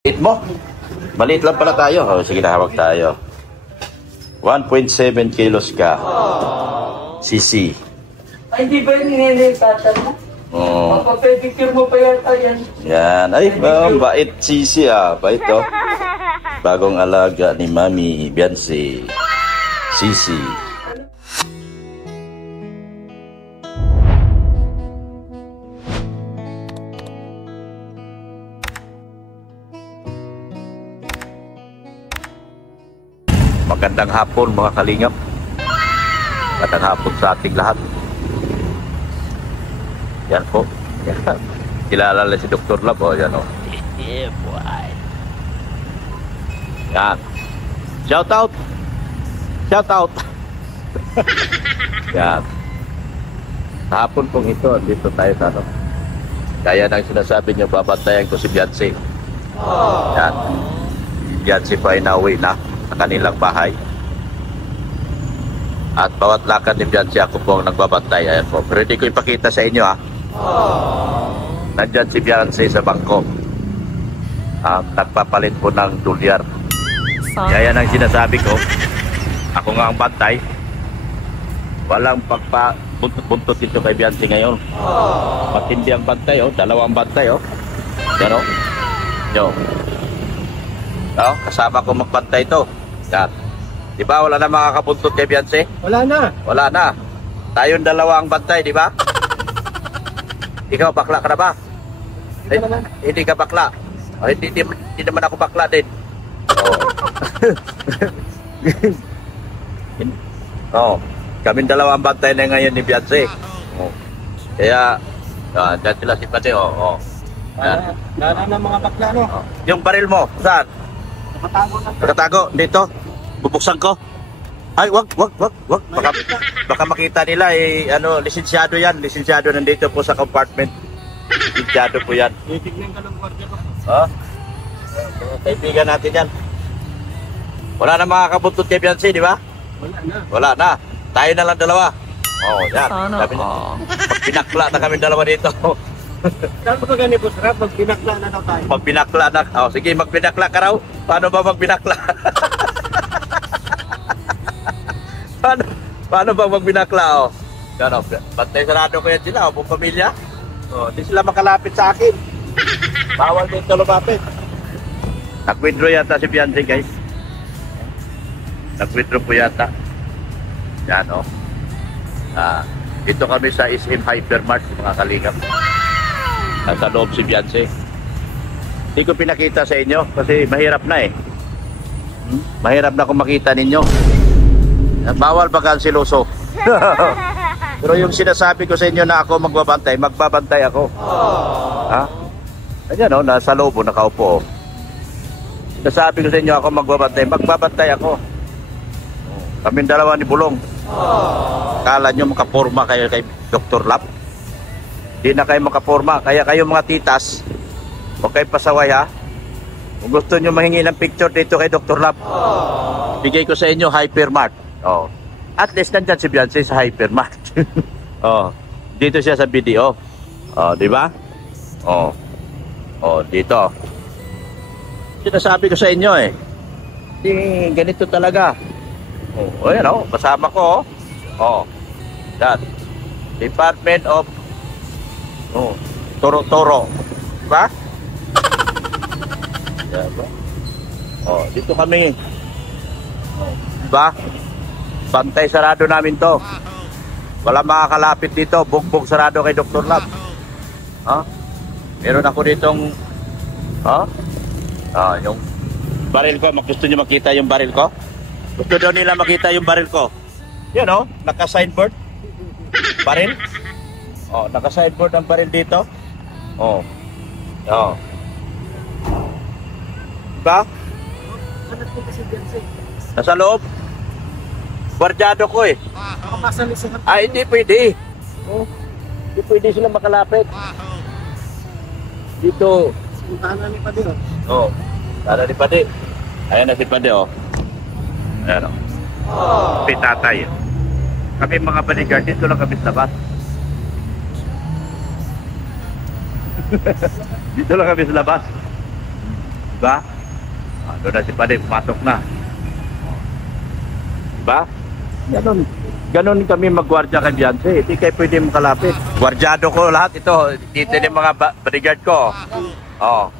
Maliit mo? Maliit lang pala tayo. Oh, sige, nahawag tayo. 1.7 kilos ka. CC. Ay, di ba yung nililipatan mo? Oo. Magpapedicure mo pa yata yan. Yan. Ay, bait CC ah. Bait oh. Bagong alaga ni Mami Beyonce. CC. Magandang hapon mga kalingap. Magandang hapon sa ating lahat. Yan po. Yan. Kilala na si Dr. Lab. O, yan o. Yeah, boy. Yan. Shout out. Shout out. Yan. Sa hapon pong ito, dito tayo sa ano. Kaya nang sinasabi niyo, babantayan ko si Beyonce. Yan. Beyonce pa ay nauwi na sa kanilang bahay. At bawat lakad ni Beyonce, ako po ang nagbabantay. Ayan po. Pero hindi ko ipakita sa inyo ha. Nandyan si Beyonce sa bangko. Nagpapalit po ng dolyar. Kaya ang sinasabi ko, ako nga ang bantay. Walang pagpa-buntot dito kay Beyonce ngayon. Matindi ang bantay oh. Dalawang bantay oh. Yan oh. Yo. Oh, kasama ko magbantay ito. Yan. Di ba wala na makakabuntot kay Beyonce? Wala na. Wala na. Tayong dalawa ang bantay, di ba? Ikaw, bakla ka na ba? Hindi ka bakla. O, hindi naman ako bakla din. Oh. Kaming dalawa ang bantay na ngayon ni Beyonce. Oh. Kaya, dyan sila si Pate. Oh. Lala ng mga bakla, no? Oh. Yung baril mo, saan? Nakatago dito. Bubuksan ko. Ay, wag. Baka makita nila ano, lisensyado yan. Lisensyado nandito po sa compartment. Lisensyado po yan. Titignan ka ng gwardiya ko. Oh. Kaibigan natin yan. Wala na makakabuntot kay Beyonce, di ba? Wala na. Tayo na lang dalawa. Oh, yan. Sabi niya. Pagpinakla na kami dalawa dito. Saan ko gani po, Sarap? Magpinakla na daw tayo. Magpinakla na. Oh, sige, magpinakla ka raw. Paano ba magpinakla? Paano ba magbinakla oh? Gano, bantay sarado ko yan sila, o buong pamilya. Oh, di sila makalapit sa akin. Bawal dito lumapit. Nag-withdraw yata si Beyonce, guys. Nag-withdraw po yata. Yan oh. Dito kami sa SM Hypermart, mga kalingap. Nasa loob si Beyonce. Hindi ko pinakita sa inyo kasi mahirap na eh. Mahirap na kung makita ninyo. Bawal ba kansiloso? Pero yung sinasabi ko sa inyo na ako magbabantay, magbabantay ako. Ha? Ayan o, nasa loob o, nakaupo o. Sinasabi ko sa inyo ako magbabantay, magbabantay ako. Kaming dalawa ni Bulong. Kala nyo makaporma kayo kay Dr. Lab? Di na kayo makaporma. Kaya kayo mga titas, huwag kayo pasaway ha. Kung gusto nyo mahingi ng picture dito kay Dr. Lab, bigay ko sa inyo Hypermart. Oh. At least nandyan si Beyonce sa Hypermart. Oh. Dito siya sa video. Oh, di ba? Oh. Oh, dito. Sinasabi ko sa inyo eh. Di ganito talaga. Oh, ayan oh, kasama ko oh. Oh. Yan. Department of Toro. Diba? Diba? Oh, dito kami. Oh, diba? Bantay sarado namin to. Wala makakalapit dito. Bugbog sarado kay Dr. Lab. Meron ako ditong yung baril ko. Gusto nyo makita yung baril ko? Gusto daw nila makita yung baril ko. Yun o, naka-signboard. Baril. Oh, naka-signboard ang baril dito. Oh. Oh. Diba? Nasa loob. Guardiado ko eh. Ay, hindi pwede. Oh. Hindi pwede sila makalapit. Dito. Puntahan ni Padi, no? Oh. Tara ni Padi. Ayan na si Padi, oh. Ayan, oh. Pitatay. Kami mga bodyguard, dito lang kami sa labas. Dito lang kami sa labas. Diba? Doon na si Pade, pumasok na. Diba? Ganon kami magwardya kay Beyonce. Hindi kayo pwede makalapit. Gwardyado ko lahat ito. Dito yung mga bodyguard ko. Oh.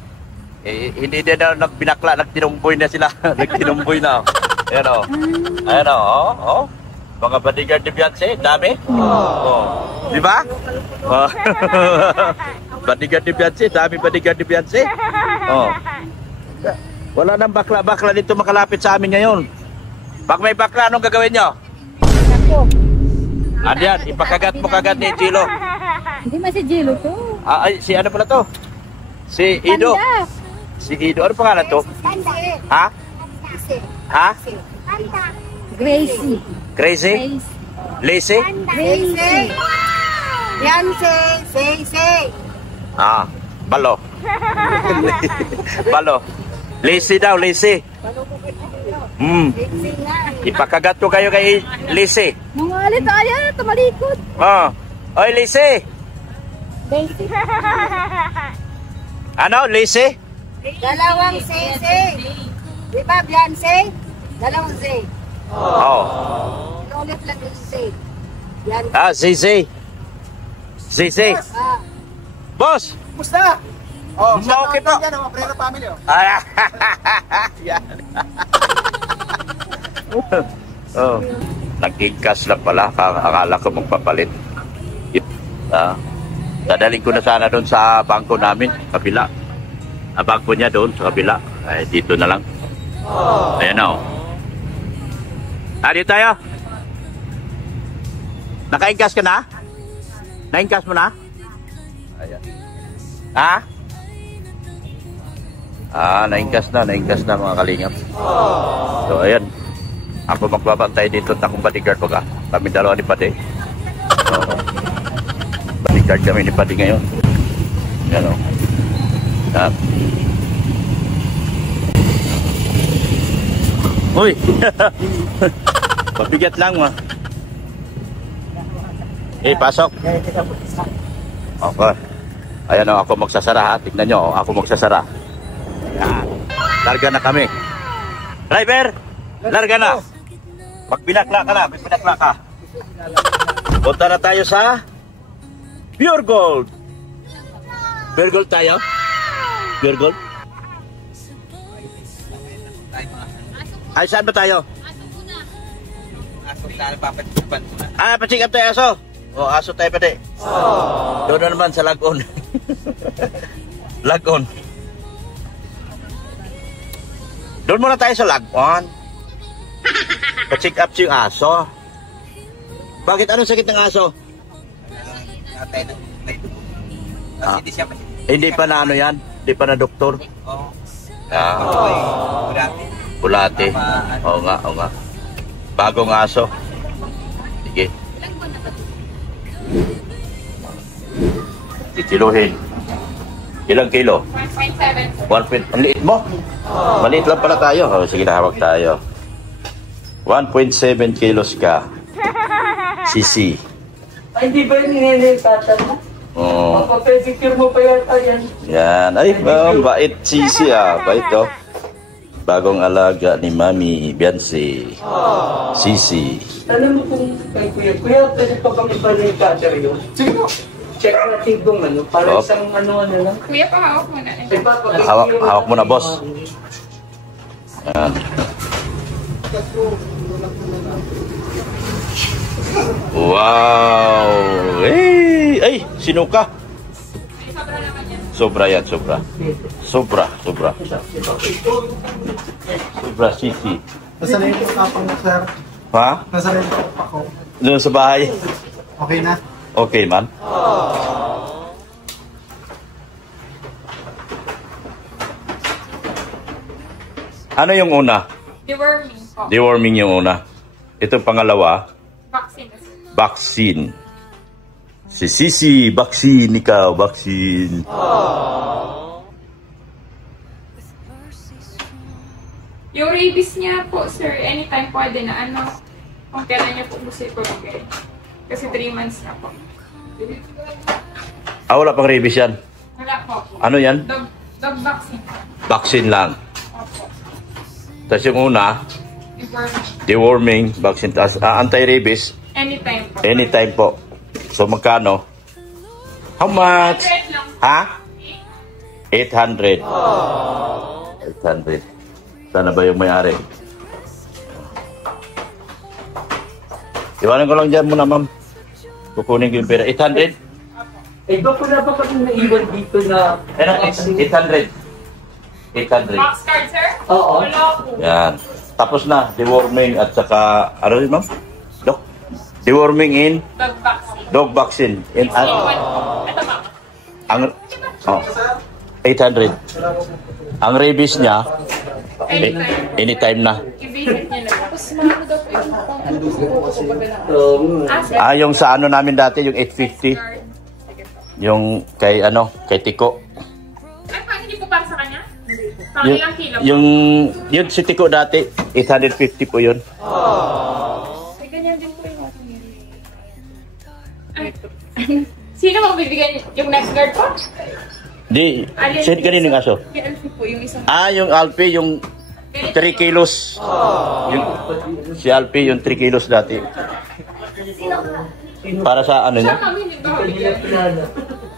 Hindi din na nagbinakla, nagtinumboy na sila. Nagtinumboy na. Ayan o. Ayan o. Mga bodyguard ni Beyonce, dami. Oh. Diba? Oh. Bodyguard ni Beyonce, dami bodyguard ni Beyonce. Oh. Wala nang bakla-bakla dito makalapit sa amin ngayon. Pag may bakla, anong gagawin nyo? Yan, ipakagat mo kagad ni Gilo. Hindi man si Gilo to. Si ano pala to? Si Ido. Si Ido. Ano pangalan to? Ha? Ha? Gracie. Crazy? Lazy? Gracie. Beyonce, say. Balo. Balo. Lazy daw, lazy. Ipakagat ko kayo kay Lazy. Mga alit tayo, tumalikod. Oy, Lazy. Gracie. Ano, Lazy? Dalawang say. Di ba, Beyonce? Dalawang say. Ulit lang yung say. Beyonce. Zizi. Boss. Musta? Oh, Okay po. Yan, Prera family. Yan. Nag-igkas lang pala. Akala ko magpapalit. Dadaling ko na sana doon sa bangko namin, kabila. Bangko niya doon sa kabila. Ay, dito na lang. Ayan na, dito tayo. Naka-igkas ka na? Na-igkas mo na? Ayan. Na-igkas na mga kalingap. So, ayan. Ako magbabantay dito at akong bodyguard ko ka. Kami dalawa ni Pati. Bodyguard kami ni Pati ngayon. Yan o. Yan. Uy! Pabigat lang mo. Pasok. Okay. Ayan o, ako magsasara ha. Tignan nyo, ako magsasara. Yan. Larga na kami. Driver! Larga na! Magbinakla ka na, magbinakla ka. Punta na tayo sa Pure Gold. Pure Gold tayo? Pure Gold? Ay, saan ba tayo? Pacheck up tayo aso. Aso tayo pati. Doon na naman sa Lagon. Lagon. Doon muna tayo sa Lagon. Pa-check up yung aso. Bakit? Anong sakit ng aso? Hindi pa na ano yan? Hindi pa na doktor? Bulate. Oo nga. Bagong aso. Sige. Kikiluhin. Ilang kilo? 1.7. Ang liit mo? Maliit lang pala tayo. Sige na, hawak tayo. 1.7 kilos ka. Sisi. Ay, di ba yung nililipatan mo? Oo. Mapapedicure mo pa yata yan. Yan. Ay, bait Sisi Bait oh. Bagong alaga ni Mami Beyonce. Sisi. Tanong mo kung kay Kuya, pwede pa bang ipa-recutter yun? Sige mo. Check natin kung ano, para isang ano lang. Kuya, pahawak mo na. Hawak mo na, boss. Yan. Wow! Ay! Sinuka! Sobra yan, sobra. Sobra. Sobra, Sisi. Nasa na yung kapang mo, sir? Ha? Nasa na yung ako? Doon sa bahay. Okay na? Okay, man. Ano yung una? Deworming po. Deworming yung una. Ito pangalawa, Vaccine. vaccine. Si Sisi, vaccine ikaw, vaccine. Yung rabies niya po, sir, anytime pwede na ano, kung kailan niya po gusto ipagay. Kasi 3 months na po. Wala pang rabies yan. Wala po. Ano yan? Dog vaccine. vaccine lang. Opo. Tapos yung una, Deworming. deworming vaccine. Tapos anti-rabies, Anytime po. anytime po. So magkano? How much? 100 lang. Ha? 800. 800. Sana ba yung may-ari? Iwanan ko lang dyan muna, ma'am. Kukunin ko yung pera. 800? Eh, Dok, wala ba kami naiwan dito na... Ano? 800. 800. Box card, sir? Oo. Wala po. Yan. Tapos na. Deworming at saka... Ano rin, ma'am? Dok? Deworming in Dog vaccine. dog vaccine. In, Ito ba? ang... Oh. 800. Ang rabies niya, Anytime. anytime na. I-visit niya na. Tapos marami daw po yung pang ano po sa buko ko pag Sir. Ah, yung sa ano namin dati, yung 850. Sige po. Yung kay ano, kay Tiko. Ay, hindi po para sa kanya? Pang Yung, ilang kilo po? yung si Tiko dati, 850 po yun. Ay, ganyan din po yung ating Ay. Sino mo bibigyan yung next guard po? Di, sino kanino ng aso? yung Alfie po, yung isang Ah, yung Alpi, yung 3 kilos. Yung, si Alpi, yung 3 kilos dati. Para sa ano Siya, niya? ma'am, hindi ba bibigyan?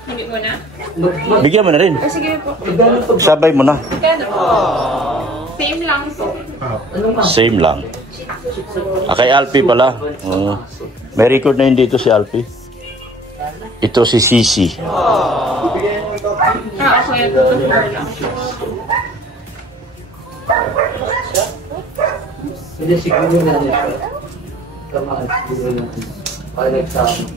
Hindi mo na? Bigyan mo na rin. oh, sige po. Sabay mo na. Kano? Same lang po. Same lang. Ah, kay Alpi pala. May record na yun dito si Alpi. Ito si Sisi. Ako yan. Tutor lang. Hindi, siguro na nito. Tamaan, siguro na. Para sa amin.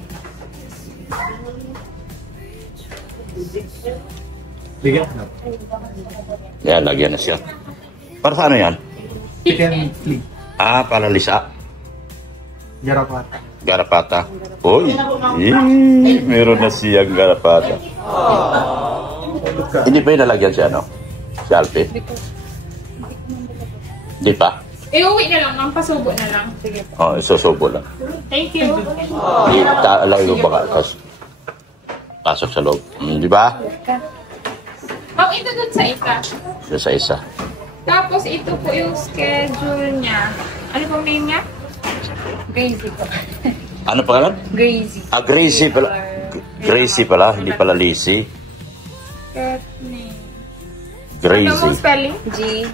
Bigyan na. Yan, lagyan na siya. Para sa ano yan? Chicken flea. Ah, palalisa. Garapata. Garapata. Uy, meron na siyang garapata. Hindi pa yung nalagyan si ano? Si Alpi? Hindi pa? Iuwi na lang, ma'am. Pasubo na lang. Sige po. Oh, isusubo lang. Thank you. Italagay ko baka tapos pasok sa loob. Di ba? Ma'am, ito dun sa isa. Doon sa isa. Tapos ito po yung schedule niya. Ano pong name niya? Crazy po. Ano pangalan? Crazy. Ah, Gracie pala. Gracie pala, hindi pala Lizzie. Cat name. Ano Gracie. mong spelling? Grazie.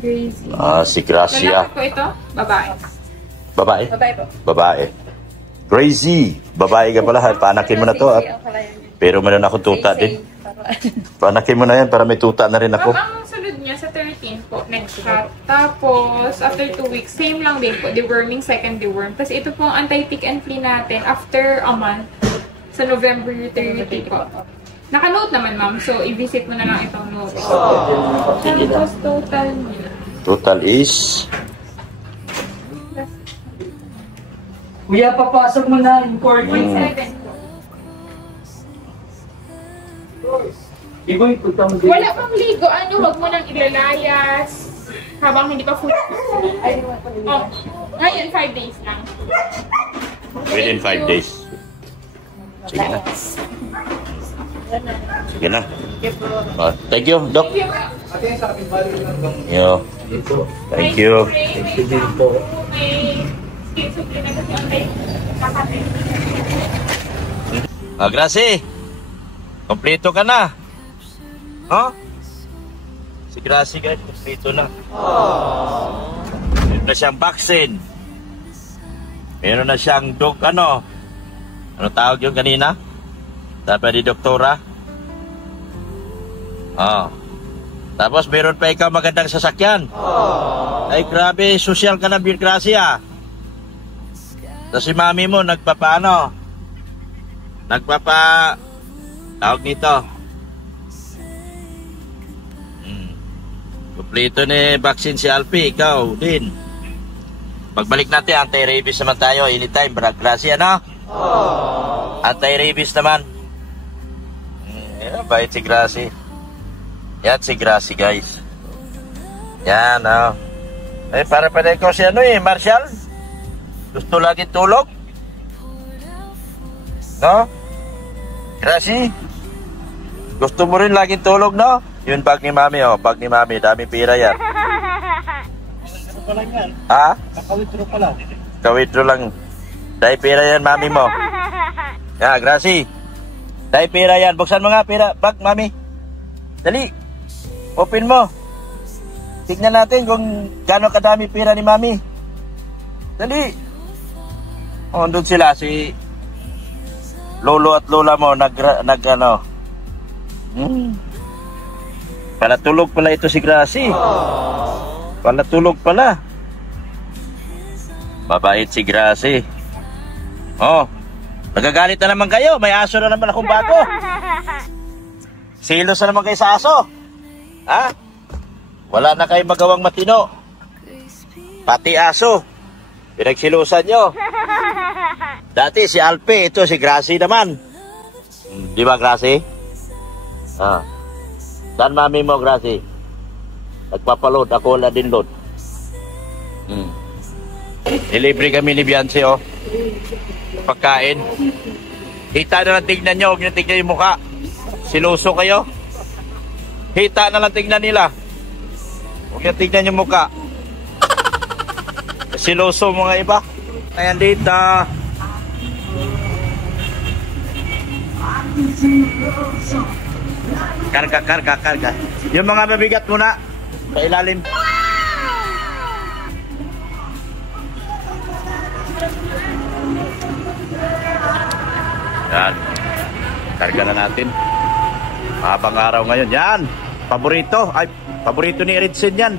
Crazy. Ah, si Gracia. Lalaki po ito? Babae. Babae? Bye po. Babae. Gracie. Babae ka pala. Panakin mo na to. Ang pala yan. Pero meron akong tuta din. Panakin mo na yan para may tuta na rin ako. Ma'am, ang sunod niya sa 13 po, next shot. Tapos, after 2 weeks, same lang din po, deworming, second deworm. Tapos ito po ang anti-tick and flea natin after a month, sa November 30 po. Naka-note naman, ma'am. So, i-visit mo na lang itong note. Tapos, total niya. Total is... Kuya, papasok mo na yung cord. 0.7 po. Iboy, punta mo dito. Wala pang ligo. Ano, wag mo nang ilalayas. Habang hindi pa full. Oh, ngayon, 5 days lang. Within 5 days. Sige na. Sige na. Ah, thank you, Doc. Thank you. Yo. Thank you. Thank you po. May skin supplement kasi online. Ah, Gracie. Kompleto ka na. Huh? Si Gracie guys, kompleto na. Meron na siyang vaccine. Meron na siyang dog, ano tawag yung kanina? Dapat ni doktora. Tapos meron pa ikaw magandang sasakyan. Ay grabe, social ka na, Gracie ah. Tapos si mami mo tawag nito. Kompleto ni vaccine si Alpi, ikaw din. Pagbalik natin, anti-rabies naman tayo anytime, Gracie, ano? Anti-rabies naman. Yan, bait si Gracie. Yan si Gracie, guys. Yan, Eh, para pala ikaw si Marshall? Gusto lagi tulog? No? Gracie? Gusto mo rin laging tulog, no? Yun bag ni Mami, oh. Bag ni Mami. Dami pira yan. Ano pa lang yan? Ha? Nakawithdraw pala. Kawitro lang. Dahil pira yan, Mami mo. Ya, Gracie. Dahil pira yan. Buksan mo nga, pira. Bag, Mami. Dali. Open mo. Tignan natin kung gano'ng kadami pira ni Mami. Dali. O, doon sila. Si Lolo at Lola mo ano. Palatulog pala ito si Gracie. Palatulog pala. Mabait si Gracie. Oh, nagagalit na naman kayo. May aso na naman akong bago. Silos na naman kayo sa aso. Ha? Wala na kayong magawang matino. Pati aso. Pinagsilusan nyo. Dati si Alpe, ito si Gracie naman. Di ba, Gracie? Ah. Saan Mami mo, Gracie? Nagpapaload, ako wala din load. Delivery kami ni Beyonce, oh. Pagkain. Hita na lang tignan nyo, huwag nyo tignan yung mukha. Siluso kayo. Hita na lang tignan nila. Huwag nyo tignan yung mukha. Siluso mga iba. Ayan dito. Karga. Yung mga mabigat muna. Sa ilalim. Yan. Karga na natin. Mahabang araw ngayon. Yan. Paborito. Ay, paborito ni Eritsen yan.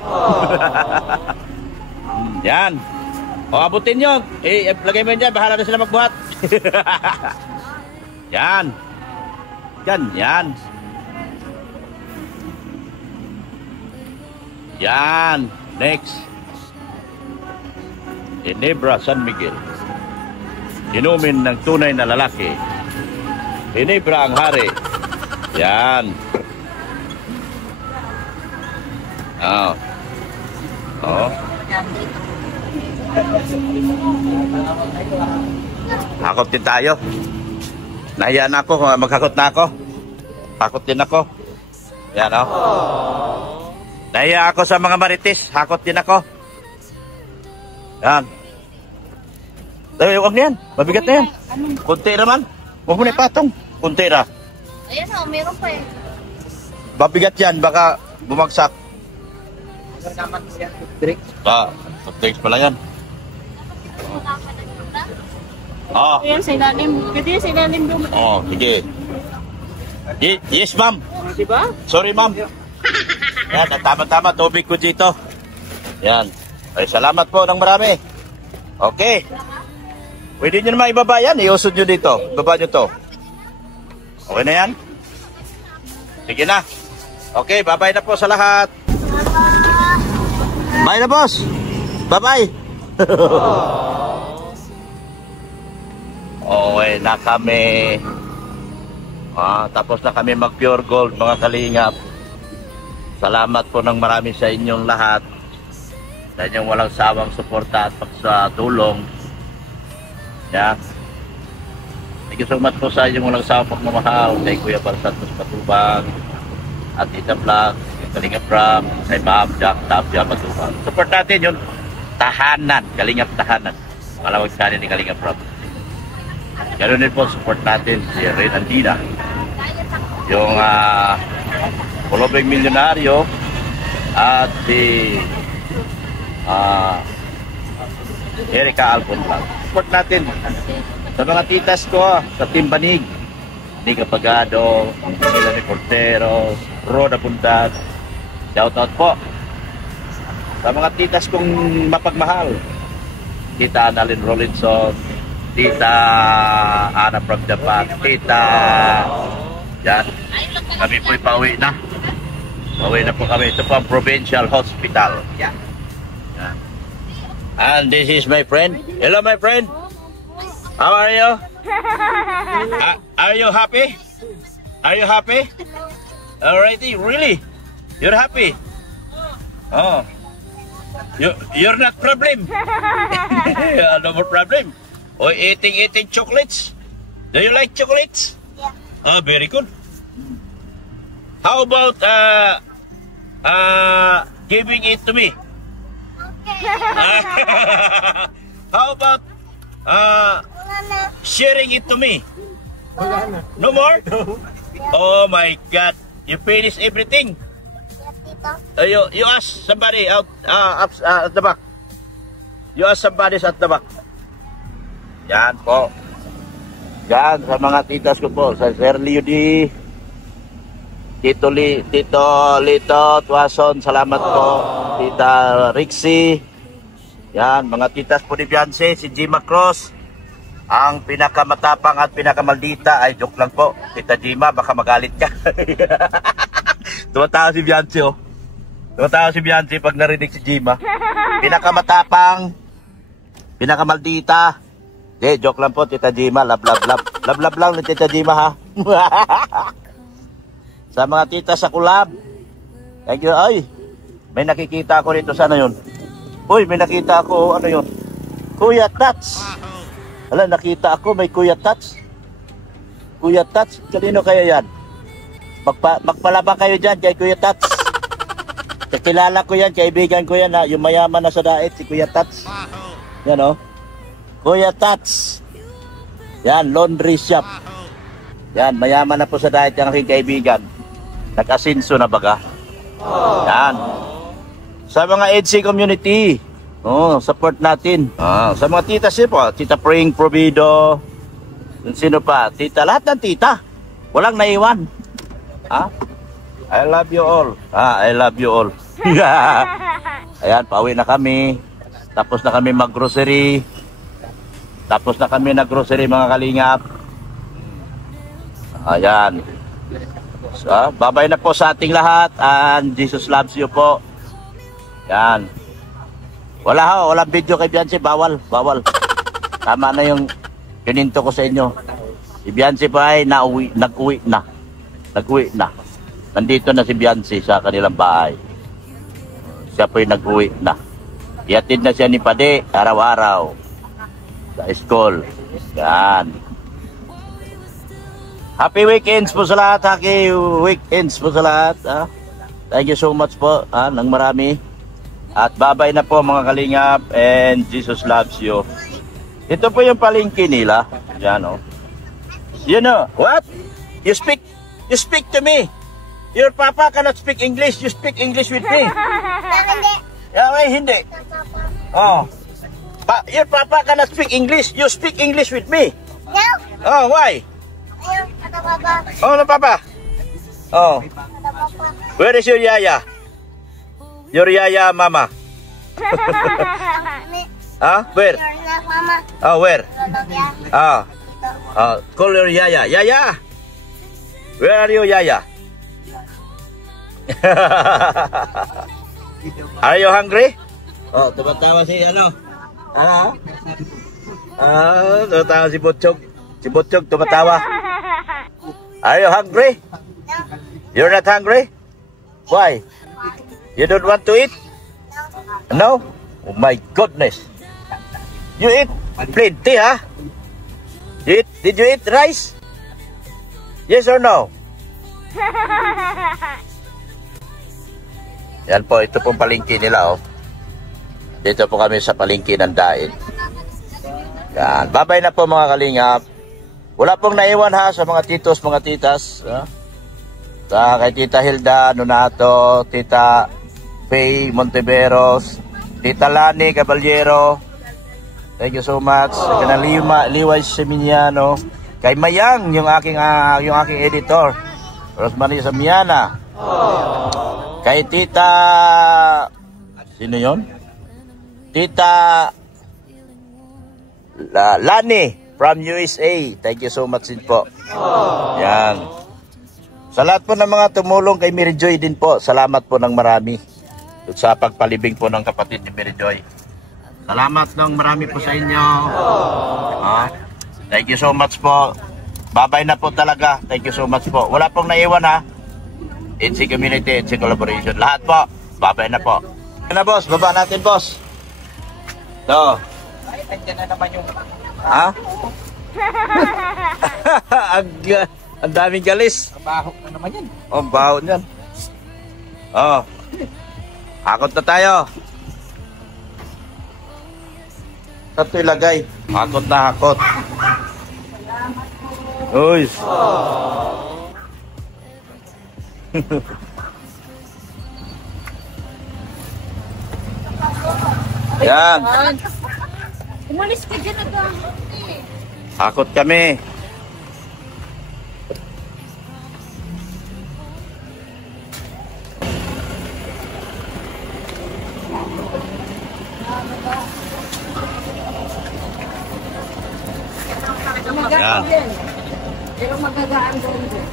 Yan. O, abutin nyo. Lagay mo yun dyan. Bahala na sila magbuhat. Yan. Yan. Yan. Next. Ginebra San Miguel. Inumin ng tunay na lalaki. Ginebra ang hari. Yan. Oh. Hakot din tayo. Nahiyaan ako. Maghakot na ako. Hakot din ako. Yan, oh. Nahiya ako sa mga marites. Hakot din ako. Yan. Huwag na yan. Mabigat na yan. Kunti naman. Huwag mo na ipatong. Kunti na. Ayan o, meron pa eh. Mabigat yan. Baka bumagsak. Thanks pala yan. Oh. Ayan, sa ilalim. Pwede sa ilalim doon. Oh, sige. Yes, ma'am. Diba? Sorry, ma'am. Yan, tama-tama. Tubig ko dito. Yan. Ay, salamat po ng marami. Okay. Pwede nyo naman ibaba yan. Iusod nyo dito. Ibaba nyo to. Okay na yan? Sige na. Okay, bye-bye na po sa lahat. Bye na, boss. Bye-bye. Okay na kami. Tapos na kami mag pure gold, mga kalingap. Salamat po ng marami sa inyong lahat. Sa inyong walang sawang suporta at pagtulong. Yeah. Thank you so much po sa inyong walang sawang pagmamahal. Kay Kuya Bal Santos Matubang, at Tita Vlog, Kalingap Ram, kay Ma'am Jack Tapia Matubang. Support natin yung tahanan, Kalingap tahanan. Malawag kanin ni Kalingap Ram. Ganoon din po, support natin si Ren Andina, yung Kulobeng Milyonaryo, at si Erika Alfonso. Support natin sa mga titas ko sa Timbanig, Nika Pagado, Milani Portero, Roda Puntat. Shoutout po sa mga titas kong mapagmahal, Tita Annalyn Rollinson, Tita Ana from Japan, Tita yan. Kami po'y pauwi na. Pauwi na po kami. Ito po ang Provincial Hospital. Yan. And this is my friend. Hello, my friend. How are you? Are you happy? Are you happy? Alrighty, really? You're happy? Oh. You're not problem. No more problem. Oh, eating chocolates. Do you like chocolates? Yeah. Oh, very good. How about giving it to me? How about sharing it to me? No more? Oh my God! You finish everything. You ask somebody out at the back. You ask somebody at the back. Yan po. Yan sa mga titas ko po. Sa Sir Leo D. Tito Lito Tuason. Salamat po. Tita Rixie. Yan. Mga titas po ni Beyonce. Si Jima Cross. Ang pinakamatapang at pinakamaldita. Ay joke lang po. Tita Jima, baka magalit ka. Tumatawa si Beyonce oh. Tumatawa si Beyonce pag narinig si Jima. Pinakamatapang, pinakamaldita. Joke lang po, Tita Jima. Love lang ni Tita Jima ha. Sa mga tita sa kulab. Thank you. Ay, may nakikita ako rito. Sana yun? Uy, may nakita ako. Ano yun? Kuya Tats. Wala, nakita ako. May Kuya Tats. Kuya Tats. Kanino kaya yan? Magpalaba kayo dyan kay Kuya Tats. Kilala ko yan, kaibigan ko yan, yung mayaman na sa dait, si Kuya Tats. Yan o. Kuya Tats. Yan, laundry shop. Yan, mayaman na po sa dait yung aking kaibigan. Nag-asinso na baga. Yan. Sa mga EDC community, support natin. Sa mga tita siya po, Tita Pring Provido. Sino pa? Tita, lahat ng tita. Walang naiwan. I love you all. I love you all. Ayan, pauwi na kami. Tapos na kami mag-grocery. Tapos na kami nag-grocery mga kalingap. Ayan. So, babay na po sa ating lahat. And Jesus loves you po. Ayan. Walang video kay Beyonce. Bawal. Tama na yung kininto ko sa inyo. Si Beyonce pa ay nag-uwi na. Nandito na si Beyonce sa kanilang bahay. Siya po'y nag-uwi na. Iatid na siya ni Pade araw-araw sa school. Yan. Happy weekends po sa lahat. Happy weekends po sa lahat. Thank you so much po ng marami. At babay na po mga kalingap. And Jesus loves you. Ito po yung palengke nila. Yan o. You know, what? You speak to me. Your papa cannot speak English. You speak English with me. Hindi. Yeah, why hindi? Oh. Your papa cannot speak English. You speak English with me. No. Oh, why? Ayaw, kata papa. Oh, no, papa. Oh. Kata papa. Where is your yaya? Your yaya, mama. Where? You're not mama. Oh, where? Lolo, Call your yaya. Yaya. Where are you, yaya? Are you hungry? Oh, tumatawa si ano? Tumatawa si Butchog. Si Butchog tumatawa. Are you hungry? You're not hungry? Why? You don't want to eat? No? Oh my goodness. You eat plenty, huh? Did you eat rice? Yes or no? Yan po, ito pong palengke nila, oh. Dito po kami sa palengke ng Dain. Yan. Babay na po mga kalingap. Wala pong naiwan ha sa mga titos, mga titas. Sa kay Tita Hilda Nonato, Tita Faye Monteveros, Tita Lani Caballero. Thank you so much. Kay Liway Seminiano. Kay Mayang, yung aking editor. Rosemary Samiana. Kay Tita... Sino yon? Tita... Lani from USA. Thank you so much din po. Yan. Sa lahat po ng mga tumulong kay Mary Joy din po. Salamat po ng marami. Sa pagpalibing po ng kapatid ni Mary Joy. Salamat ng marami po sa inyo. Thank you so much po. Babay na po talaga. Thank you so much po. Wala pong naiwan ha. NC Community, NC Collaboration. Lahat po. Babay na po. Ano na boss? Baba natin boss. So. Ay, nandiyan na naman yung... Ha? Ang daming galis. Bahok na naman yan. Oh, ang baho niyan. Oh. Hakot na tayo. Saan ito ilagay? Hakot na hakot. Uy. Yan. Umalis ka dyan na Hakot kami. Yan. Pero magagaan doon din.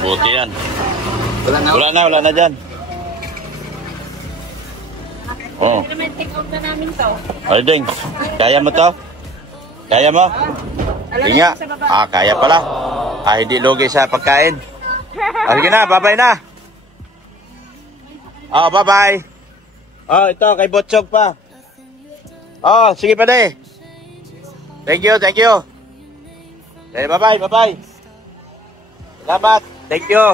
Buti yan. Wala na dyan. Oh. Naman take out na namin to. Alding, kaya mo to? Kaya mo? Hindi nga. Kaya pala. Hindi lugi sa pagkain. Sige na, bye-bye na. Bye-bye. Ito, kay Botchog pa. Sige pa de. Thank you. Okay, bye-bye. Salamat. Thank you.